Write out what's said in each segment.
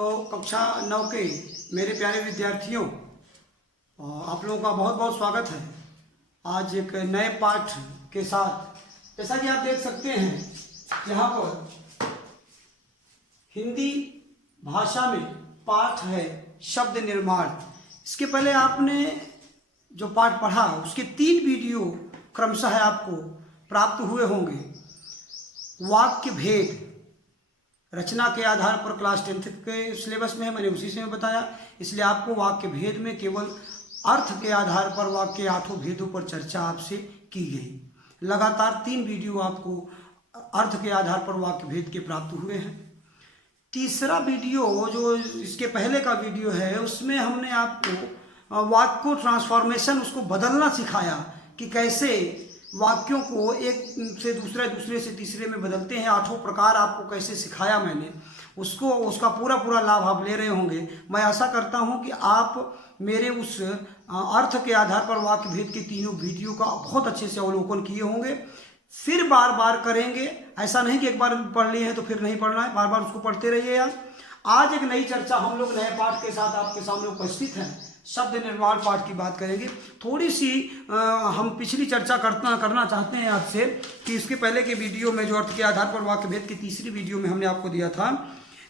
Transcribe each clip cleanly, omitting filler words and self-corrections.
तो कक्षा 9 के मेरे प्यारे विद्यार्थियों, आप लोगों का बहुत बहुत स्वागत है। आज एक नए पाठ के साथ, जैसा कि आप देख सकते हैं यहाँ पर हिंदी भाषा में पाठ है शब्द निर्माण। इसके पहले आपने जो पाठ पढ़ा उसके 3 वीडियो क्रमशः आपको प्राप्त हुए होंगे। वाक्य भेद रचना के आधार पर क्लास 10th के सिलेबस में है, मैंने उसी से बताया। इसलिए आपको वाक्य भेद में केवल अर्थ के आधार पर वाक्य 8 भेदों पर चर्चा आपसे की गई। लगातार 3 वीडियो आपको अर्थ के आधार पर वाक्य भेद के प्राप्त हुए हैं। तीसरा वीडियो जो इसके पहले का वीडियो है, उसमें हमने आपको वाक्य को ट्रांसफॉर्मेशन, उसको बदलना सिखाया कि कैसे वाक्यों को एक से दूसरे, दूसरे से तीसरे में बदलते हैं। 8 प्रकार आपको कैसे सिखाया मैंने, उसका पूरा लाभ आप ले रहे होंगे। मैं आशा करता हूं कि आप मेरे उस अर्थ के आधार पर वाक्य भेद के 3 वीडियो का बहुत अच्छे से अवलोकन किए होंगे। फिर बार बार करेंगे, ऐसा नहीं कि एक बार पढ़ लिए हैं तो फिर नहीं पढ़ना है, बार बार उसको पढ़ते रहिएगा। आज एक नई चर्चा हम लोग नए पाठ के साथ आपके सामने उपस्थित हैं। शब्द निर्माण पाठ की बात करेंगे। थोड़ी सी हम पिछली चर्चा करना चाहते हैं आपसे कि इसके पहले के वीडियो में जो अर्थ के आधार पर वाक्य भेद की तीसरी वीडियो में हमने आपको दिया था,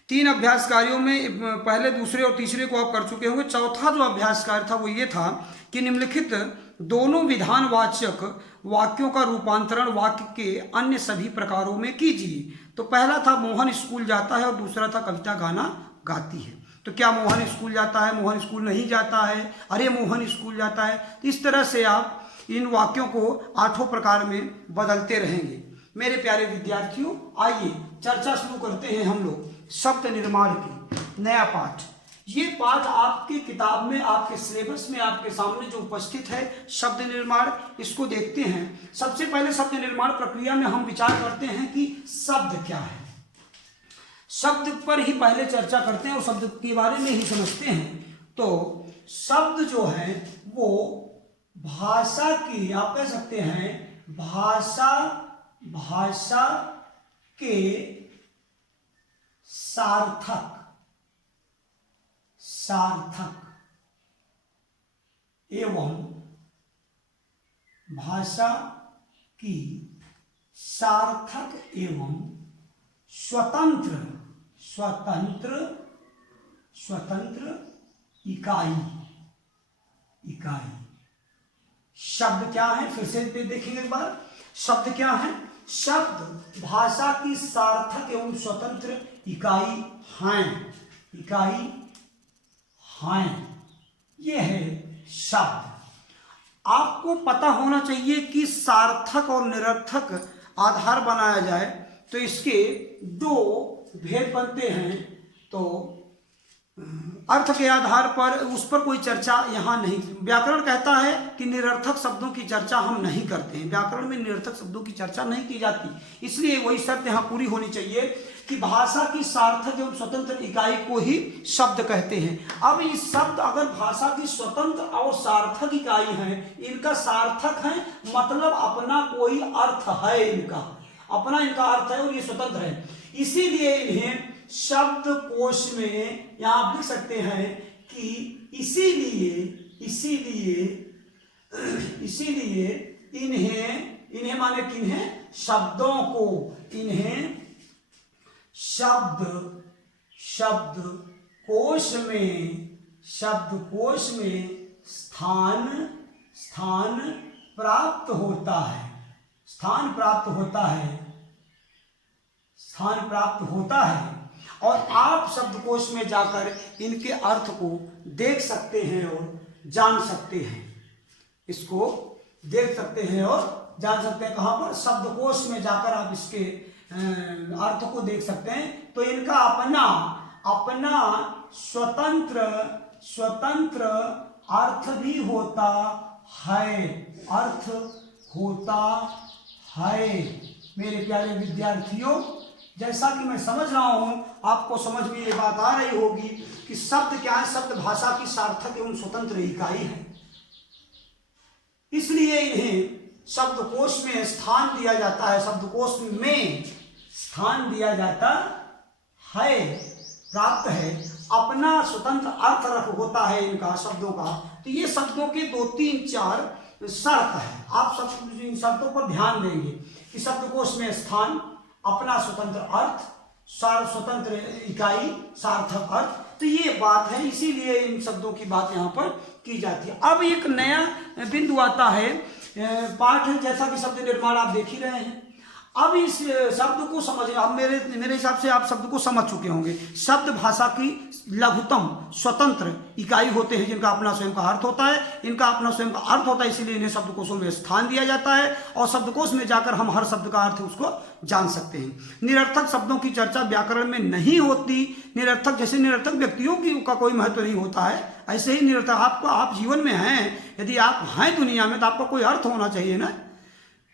3 अभ्यास कार्यों में पहले, दूसरे और तीसरे को आप कर चुके होंगे। चौथा जो अभ्यास कार्य था वो ये था कि निम्नलिखित दोनों विधानवाचक वाक्यों का रूपांतरण वाक्य के अन्य सभी प्रकारों में कीजिए। तो पहला था मोहन स्कूल जाता है और दूसरा था कविता गाना गाती है। तो क्या मोहन स्कूल जाता है, मोहन स्कूल नहीं जाता है, अरे मोहन स्कूल जाता है। तो इस तरह से आप इन वाक्यों को 8 प्रकार में बदलते रहेंगे। मेरे प्यारे विद्यार्थियों, आइए चर्चा शुरू करते हैं हम लोग शब्द निर्माण की नया पाठ। ये पाठ आपके किताब में, आपके सिलेबस में आपके सामने जो उपस्थित है शब्द निर्माण, इसको देखते हैं। सबसे पहले शब्द निर्माण प्रक्रिया में हम विचार करते हैं कि शब्द क्या है। शब्द पर ही पहले चर्चा करते हैं और शब्द के बारे में ही समझते हैं। तो शब्द जो है वो भाषा की, आप कह सकते हैं भाषा के सार्थक एवं भाषा की सार्थक एवं स्वतंत्र इकाई। शब्द क्या है, फिर से देखेंगे एक बार। शब्द क्या है? शब्द भाषा की सार्थक एवं स्वतंत्र इकाई हैं। ये है शब्द। आपको पता होना चाहिए कि सार्थक और निरर्थक आधार बनाया जाए तो इसके 2 भेद बनते हैं। तो अर्थ के आधार पर उस पर कोई चर्चा यहाँ नहीं। व्याकरण कहता है कि निरर्थक शब्दों की चर्चा हम नहीं करते हैं। व्याकरण में निरर्थक शब्दों की चर्चा नहीं की जाती। इसलिए वही शर्त यहाँ पूरी होनी चाहिए कि भाषा की सार्थक एवं स्वतंत्र इकाई को ही शब्द कहते हैं। अब ये शब्द अगर भाषा की स्वतंत्र और सार्थक इकाई है, इनका सार्थक है मतलब अपना कोई अर्थ है, इनका अर्थ है और ये स्वतंत्र है। इसीलिए इन्हें शब्दकोश में यहां आप लिख सकते हैं कि इसीलिए इन्हें माने किन्हें? शब्दों को इन्हें शब्दकोश में स्थान प्राप्त होता है और आप शब्दकोश में जाकर इनके अर्थ को देख सकते हैं और जान सकते हैं। इसको देख सकते हैं और जान सकते हैं। कहां पर? शब्दकोश में जाकर आप इसके अर्थ को देख सकते हैं। तो इनका अपना स्वतंत्र अर्थ भी होता है। मेरे प्यारे विद्यार्थियों, जैसा कि मैं समझ रहा हूं, आपको समझ में ये बात आ रही होगी कि शब्द क्या है। शब्द भाषा की सार्थक एवं स्वतंत्र इकाई है। इसलिए इन्हें शब्दकोश में स्थान दिया जाता है, शब्दकोश में स्थान दिया जाता है, प्राप्त है। अपना स्वतंत्र अर्थ रख होता है इनका शब्दों का, तो ये शब्दों के 2, 3, 4 शर्त है। आप सब इन शर्तों पर ध्यान देंगे कि शब्दकोश में स्थान, अपना स्वतंत्र अर्थ, स्वतंत्र इकाई, सार्थक अर्थ, तो ये बात है, इसीलिए इन शब्दों की बात यहाँ पर की जाती है। अब एक नया बिंदु आता है पाठ, जैसा कि शब्द निर्माण आप देख ही रहे हैं। अब इस शब्द को समझ, अब मेरे हिसाब से आप शब्द को समझ चुके होंगे। शब्द भाषा की लघुतम स्वतंत्र इकाई होते हैं जिनका अपना स्वयं का अर्थ होता है। इनका अपना स्वयं का अर्थ होता है, इसीलिए इन्हें शब्दकोशों में स्थान दिया जाता है और शब्दकोश में जाकर हम हर शब्द का अर्थ उसको जान सकते हैं। निरर्थक शब्दों की चर्चा व्याकरण में नहीं होती। निरर्थक, जैसे निरर्थक व्यक्तियों की का कोई महत्व नहीं होता है, ऐसे ही निरर्थक आप जीवन में हैं, यदि आप हैं दुनिया में तो आपका कोई अर्थ होना चाहिए ना,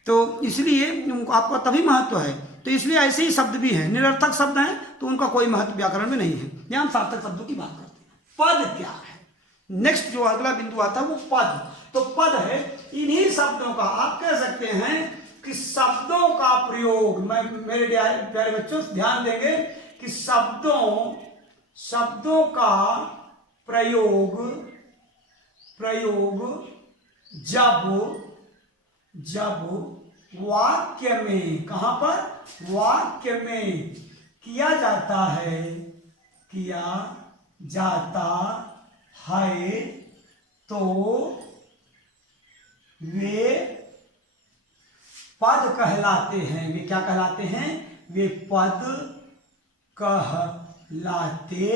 तो इसलिए आपका तभी महत्व है। तो इसलिए ऐसे ही शब्द भी हैं, निरर्थक शब्द हैं तो उनका कोई महत्व व्याकरण में नहीं है। यहाँ हम सार्थक शब्दों की बात करते हैं। पद क्या है? नेक्स्ट जो अगला बिंदु आता है वो पद। तो पद है इन्हीं शब्दों का, आप कह सकते हैं कि शब्दों का प्रयोग, मैं मेरे प्यारे बच्चों ध्यान देंगे कि शब्दों का प्रयोग जब वाक्य में, कहां पर? वाक्य में किया जाता है तो वे पद कहलाते हैं। वे क्या कहलाते हैं? वे पद कहलाते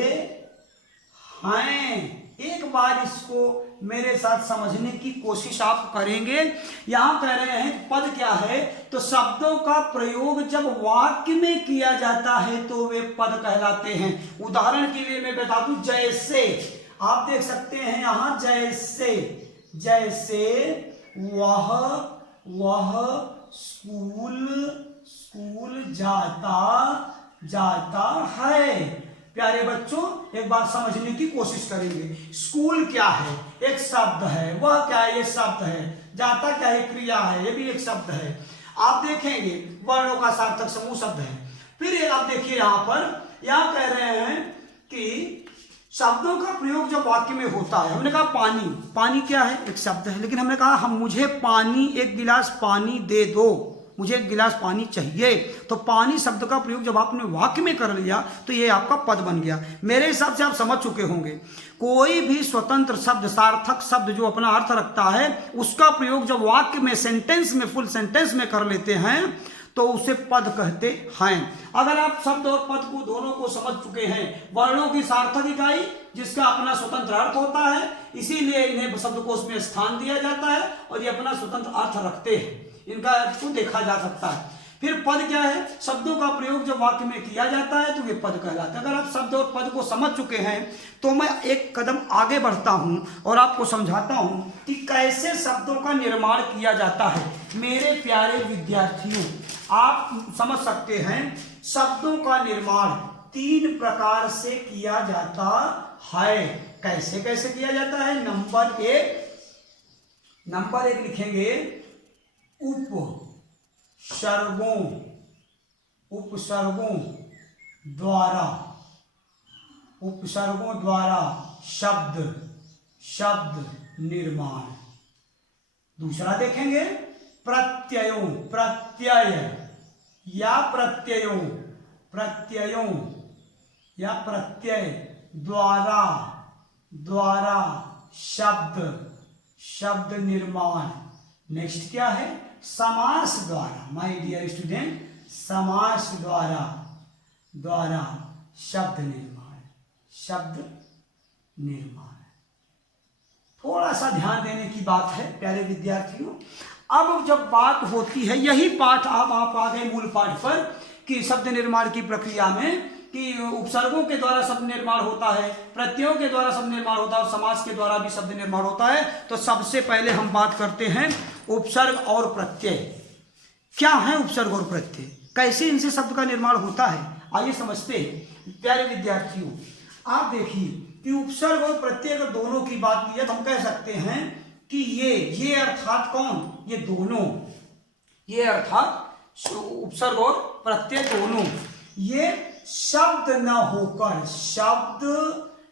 हैं। एक बार इसको मेरे साथ समझने की कोशिश आप करेंगे। यहां कह रहे हैं पद क्या है, तो शब्दों का प्रयोग जब वाक्य में किया जाता है तो वे पद कहलाते हैं। उदाहरण के लिए मैं बता दूं, जैसे आप देख सकते हैं यहां, जैसे वह स्कूल जाता है। प्यारे बच्चों एक बार समझने की कोशिश करेंगे। स्कूल क्या है? एक शब्द है। वह क्या है? ये शब्द है। जाता क्या है? क्रिया है, ये भी एक शब्द है। आप देखेंगे वर्णों का सार्थक समूह शब्द है। फिर आप देखिए यहाँ कह रहे हैं कि शब्दों का प्रयोग जब वाक्य में होता है, हमने कहा पानी क्या है? एक शब्द है, लेकिन हमने कहा मुझे पानी, एक गिलास पानी दे दो, मुझे एक गिलास पानी चाहिए, तो पानी शब्द का प्रयोग जब आपने वाक्य में कर लिया तो ये आपका पद बन गया। मेरे हिसाब से आप समझ चुके होंगे, कोई भी स्वतंत्र शब्द, सार्थक शब्द जो अपना अर्थ रखता है, उसका प्रयोग जब वाक्य में, सेंटेंस में, फुल सेंटेंस में कर लेते हैं तो उसे पद कहते हैं। अगर आप शब्द और पद को दोनों को समझ चुके हैं, वर्णों की सार्थक इकाई जिसका अपना स्वतंत्र अर्थ होता है, इसीलिए इन्हें शब्दकोश में स्थान दिया जाता है और ये अपना स्वतंत्र अर्थ रखते हैं, इनका अर्थ को देखा जा सकता है। फिर पद क्या है? शब्दों का प्रयोग जब वाक्य में किया जाता है तो वे पद कहलाते हैं। अगर आप शब्द और पद को समझ चुके हैं तो मैं एक कदम आगे बढ़ता हूं और आपको समझाता हूं कि कैसे शब्दों का निर्माण किया जाता है। मेरे प्यारे विद्यार्थियों, आप समझ सकते हैं शब्दों का निर्माण 3 प्रकार से किया जाता है। कैसे कैसे किया जाता है? नंबर एक लिखेंगे उपसर्गों द्वारा शब्द निर्माण। दूसरा देखेंगे प्रत्यय द्वारा शब्द निर्माण। नेक्स्ट क्या है? समास द्वारा। माय डियर स्टूडेंट, समास द्वारा शब्द निर्माण। थोड़ा सा ध्यान देने की बात है प्यारे विद्यार्थियों। अब जब बात होती है, यही पाठ आप आ गए मूल पाठ पर कि शब्द निर्माण की प्रक्रिया में कि उपसर्गों के द्वारा शब्द निर्माण होता है, प्रत्ययों के द्वारा शब्द निर्माण होता है और समास के द्वारा भी शब्द निर्माण होता है। तो सबसे पहले हम बात करते हैं उपसर्ग और प्रत्यय। क्या है उपसर्ग और प्रत्यय? कैसे इनसे शब्द का निर्माण होता है? आइए समझते हैं। प्यारे विद्यार्थियों, आप देखिए कि उपसर्ग और प्रत्यय अगर दोनों की बात की जाए तो हम कह सकते हैं कि ये अर्थात कौन? ये दोनों, ये अर्थात उपसर्ग और प्रत्यय दोनों, ये शब्द न होकर, शब्द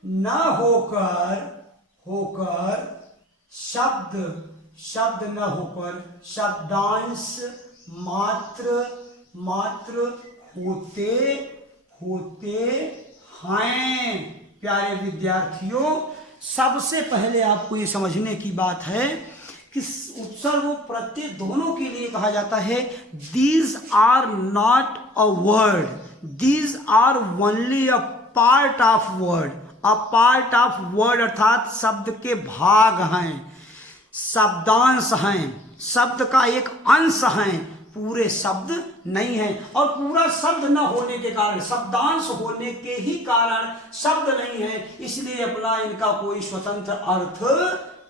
न होकर, होकर शब्द, शब्द न होकर शब्दांश मात्र, मात्र होते, होते हैं। प्यारे विद्यार्थियों, सबसे पहले आपको ये समझने की बात है कि उपसर्ग व प्रत्यय दोनों के लिए कहा जाता है these are not a word, these are only a part of word, a part of word अर्थात शब्द के भाग हैं, शब्दांश हैं, शब्द का एक अंश हैं, पूरे शब्द नहीं है। और पूरा शब्द न होने के कारण, शब्दांश होने के ही कारण शब्द नहीं है, इसलिए अपना इनका कोई स्वतंत्र अर्थ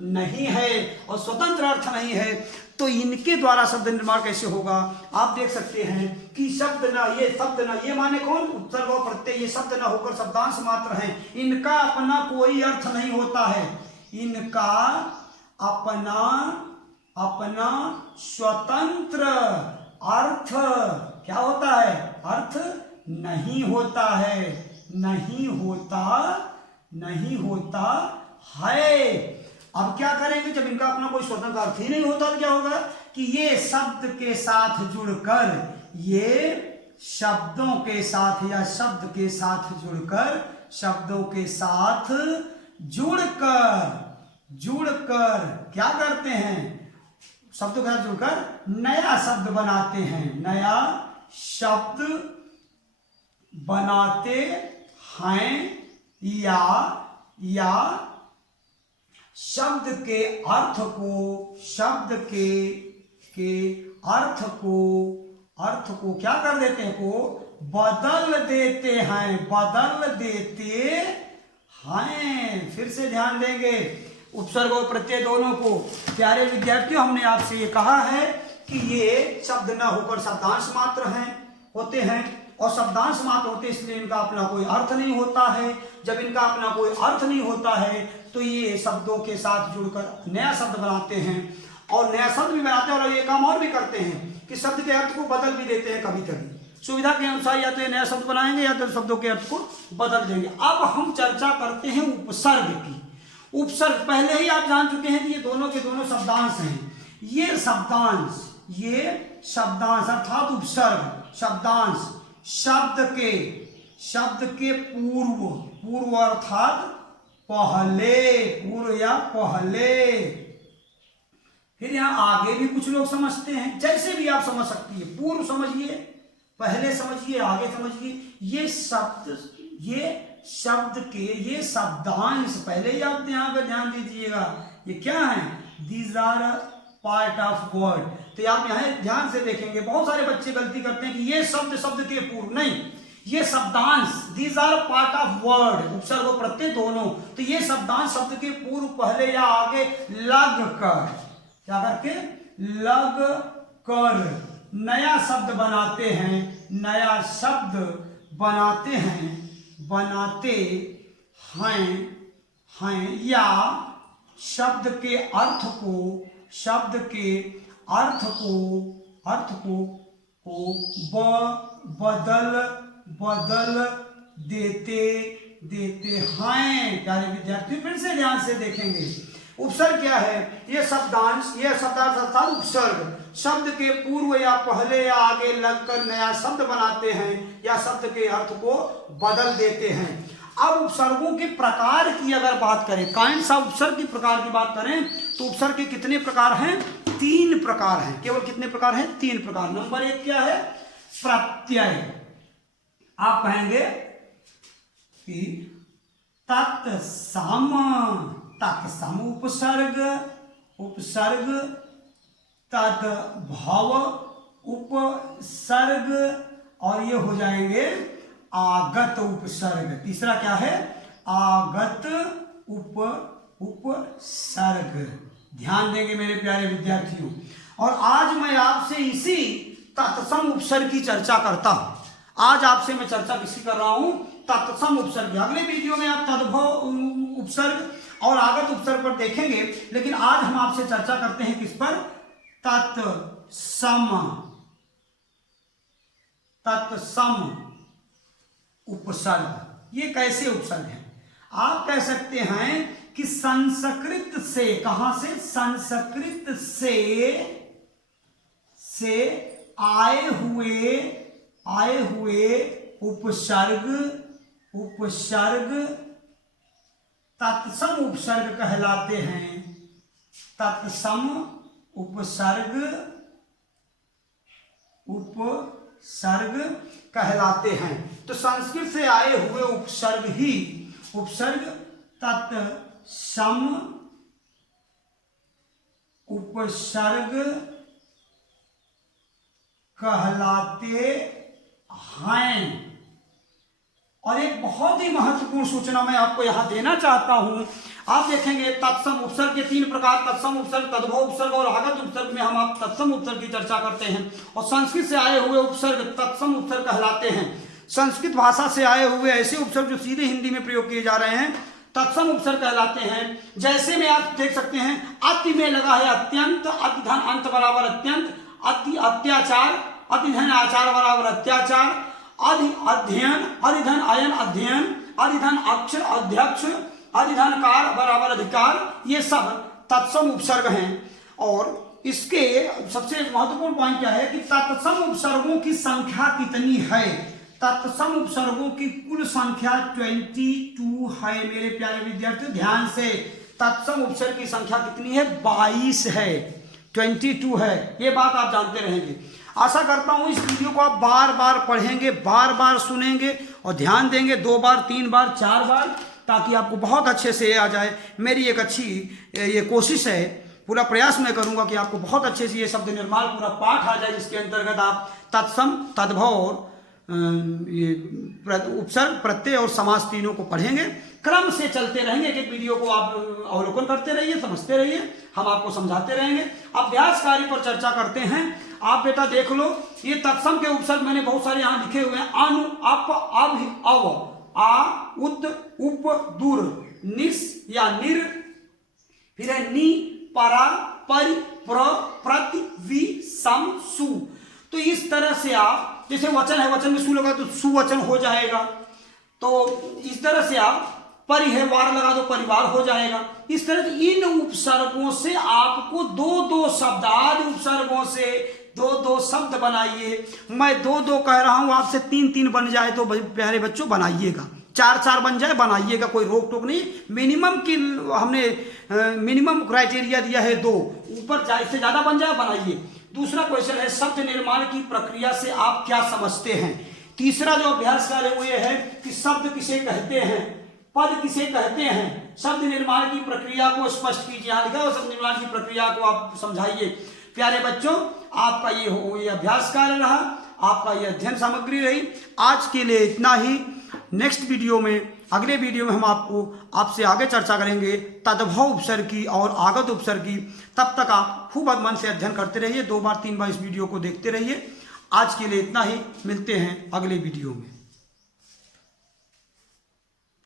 नहीं है। और स्वतंत्र अर्थ नहीं है तो इनके द्वारा शब्द निर्माण कैसे होगा? आप देख सकते हैं कि शब्द न, ये शब्द न, ये माने कौन? उपसर्ग और प्रत्यय, ये शब्द न होकर शब्दांश मात्र हैं, इनका अपना कोई अर्थ नहीं होता है, इनका अपना, अपना स्वतंत्र अर्थ क्या होता है? अर्थ नहीं होता है, नहीं होता, नहीं होता है। अब क्या करेंगे? जब इनका अपना कोई स्वतंत्र अर्थ ही नहीं होता तो क्या होगा कि ये शब्द के साथ जुड़कर, ये शब्दों के साथ या शब्द के साथ जुड़कर, शब्दों के साथ जुड़कर, जुड़कर क्या करते हैं? शब्दों के साथ जुड़कर नया शब्द बनाते हैं, नया शब्द बनाते हैं, या शब्द के अर्थ को, शब्द के अर्थ को क्या कर देते हैं? को बदल देते हैं, बदल देते हैं। फिर से ध्यान देंगे, उपसर्ग और प्रत्यय दोनों को। प्यारे विद्यार्थियों, हमने आपसे ये कहा है कि ये शब्द न होकर शब्दांश मात्र हैं, होते हैं, और शब्दांश मात्र होते इसलिए इनका अपना कोई अर्थ नहीं होता है। जब इनका अपना कोई अर्थ नहीं होता है तो ये शब्दों के साथ जुड़कर नया शब्द बनाते हैं, और नया शब्द भी बनाते हैं, और ये काम और भी करते हैं कि शब्द के अर्थ को बदल भी देते हैं कभी कभी। सुविधा के अनुसार या तो ये नया शब्द बनाएंगे या तो शब्दों के अर्थ को बदल देंगे। अब हम चर्चा करते हैं उपसर्ग की। उपसर्ग पहले ही आप जान चुके हैं कि ये दोनों के दोनों शब्दांश हैं। ये शब्दांश, ये शब्दांश अर्थात उपसर्ग, शब्दांश शब्द के पूर्व, पूर्व अर्थात पहले, पूर्व या पहले। फिर यहां आगे भी कुछ लोग समझते हैं, जैसे भी आप समझ सकती है, पूर्व समझिए, पहले समझिए, आगे समझिए। ये शब्द के ये शब्दांश, पहले ही आप यहाँ पे ध्यान दीजिएगा, ये क्या है? These are part of word. तो आप यहाँ ध्यान से देखेंगे, बहुत सारे बच्चे गलती करते हैं कि ये शब्द के पूर्व, नहीं, ये शब्दांश, these are part of word, उपसर्ग और प्रत्यय दोनों। तो ये शब्दांश शब्द के पूर्व, पहले या आगे लग कर, क्या करके? लग कर नया शब्द बनाते हैं, नया शब्द बनाते हैं, बनाते हैं, या शब्द के अर्थ को, शब्द के अर्थ को बदल देते हैं। प्यारे विद्यार्थी, फिर से ध्यान से देखेंगे, उपसर्ग क्या है? ये शब्दांश, ये शब्दांश अर्थात उपसर्ग शब्द के पूर्व या पहले या आगे लगकर नया शब्द बनाते हैं या शब्द के अर्थ को बदल देते हैं। अब उपसर्गों के प्रकार की अगर बात करें, काइंड सा उपसर्ग के प्रकार की बात करें तो उपसर्ग के कितने प्रकार हैं? 3 प्रकार हैं। केवल कितने प्रकार हैं? 3 प्रकार। नंबर 1 क्या है? प्रत्यय। आप कहेंगे कि तत्सम, तत्सम उपसर्ग, उपसर्ग, तद्भव उपसर्ग, और ये हो जाएंगे आगत उपसर्ग। तीसरा क्या है? आगत उपसर्ग। ध्यान देंगे मेरे प्यारे विद्यार्थियों। और आज मैं आपसे इसी तत्सम उपसर्ग की चर्चा करता हूं। आज आपसे मैं चर्चा किसकी कर रहा हूं? तत्सम उपसर्ग। अगले वीडियो में आप तद्भव उपसर्ग और आगत उपसर्ग पर देखेंगे, लेकिन आज हम आपसे चर्चा करते हैं किस पर? तत्सम, तत्सम उपसर्ग। ये कैसे उपसर्ग है? आप कह सकते हैं कि संस्कृत से, कहां से? संस्कृत से आए हुए उपसर्ग तत्सम उपसर्ग कहलाते हैं। तत्सम उपसर्ग कहलाते हैं। तो संस्कृत से आए हुए उपसर्ग तत्सम उपसर्ग कहलाते हैं। और एक बहुत ही महत्वपूर्ण सूचना मैं आपको यहां देना चाहता हूं। आप देखेंगे तत्सम उपसर्ग के 3 प्रकार, तत्सम उपसर्ग, तद्भव उपसर्ग और आगत उपसर्ग में हम आप तत्सम उपसर्ग की चर्चा करते हैं। और संस्कृत से आए हुए उपसर्ग तत्सम उपसर्ग कहलाते हैं। संस्कृत भाषा से आए हुए ऐसे उपसर्ग जो सीधे हिंदी में प्रयोग किए जा रहे हैं तत्सम उपसर्ग कहलाते हैं। जैसे में आप देख सकते हैं, अति में लगा है अत्यंत, अतिधन अंत बराबर अत्यंत, अति अत्याचार, अतिधन आचार बराबर अत्याचार, अधि अध्ययन, अधिधन अयन अध्ययन, अधिधन अक्ष अध्यक्ष, अधिधन कार बराबर अधिकार, ये सब तत्सम उपसर्ग हैं। और इसके सबसे महत्वपूर्ण पॉइंट क्या है कि तत्सम उपसर्गों की संख्या कितनी है? तत्सम उपसर्गों की कुल संख्या 22 है। मेरे प्यारे विद्यार्थियों ध्यान से, तत्सम उपसर्ग की संख्या कितनी है? 22 है, 22 है। ये बात आप जानते रहेंगे। आशा करता हूं इस वीडियो को आप बार बार पढ़ेंगे, बार बार सुनेंगे और ध्यान देंगे 2 बार, 3 बार, 4 बार, ताकि आपको बहुत अच्छे से आ जाए। मेरी एक अच्छी ये कोशिश है, पूरा प्रयास मैं करूंगा कि आपको बहुत अच्छे से ये शब्द निर्माण पूरा पाठ आ जाए, जिसके अंतर्गत आप तत्सम, तद्भव और ये उपसर्ग, प्रत्यय और समास तीनों को पढ़ेंगे। क्रम से चलते रहेंगे। एक वीडियो को आप अवलोकन करते रहिए, समझते रहिए, हम आपको समझाते रहेंगे। अभ्यास कार्य पर चर्चा करते हैं। आप बेटा देख लो, ये तत्सम के उपसर्ग मैंने बहुत सारे यहाँ लिखे हुए हैं। अनु, अप, अभ, अव, आ, उत, उप, दूर, निस या निर, फिर है नि, परा, परि, प्र, प्रति, वि, सम, सु। तो इस तरह से आप, जैसे वचन है, वचन में सु लगा तो सुवचन हो जाएगा। तो इस तरह से आप परि है, वार लगा दो परिवार हो जाएगा। इस तरह से इन उपसर्गों से आपको 2-2 शब्द, आदि उपसर्गों से 2-2 शब्द बनाइए। मैं 2-2 कह रहा हूं, आपसे 3-3 बन जाए तो प्यारे बच्चों बनाइएगा, 4-4 बन जाए बनाइएगा, कोई रोक टोक नहीं। मिनिमम की हमने मिनिमम क्राइटेरिया दिया है 2, ऊपर से ज्यादा बन जाए बनाइए। दूसरा क्वेश्चन है शब्द निर्माण की प्रक्रिया से आप क्या समझते हैं। तीसरा जो अभ्यास कार्य वो ये है कि शब्द किसे कहते हैं, पद किसे कहते हैं, शब्द निर्माण की प्रक्रिया को स्पष्ट कीजिए। यहाँ लिखा हो शब्द निर्माण की प्रक्रिया को आप समझाइए। प्यारे बच्चों, आपका ये अभ्यास कार्य रहा, आपका ये अध्ययन सामग्री रही। आज के लिए इतना ही। नेक्स्ट वीडियो में, अगले वीडियो में हम आपसे आगे चर्चा करेंगे तद्भव उपसर्ग की और आगत उपसर्ग की। तब तक आप खूब मन से अध्ययन करते रहिए, 2 बार 3 बार इस वीडियो को देखते रहिए। आज के लिए इतना ही, मिलते हैं अगले वीडियो में।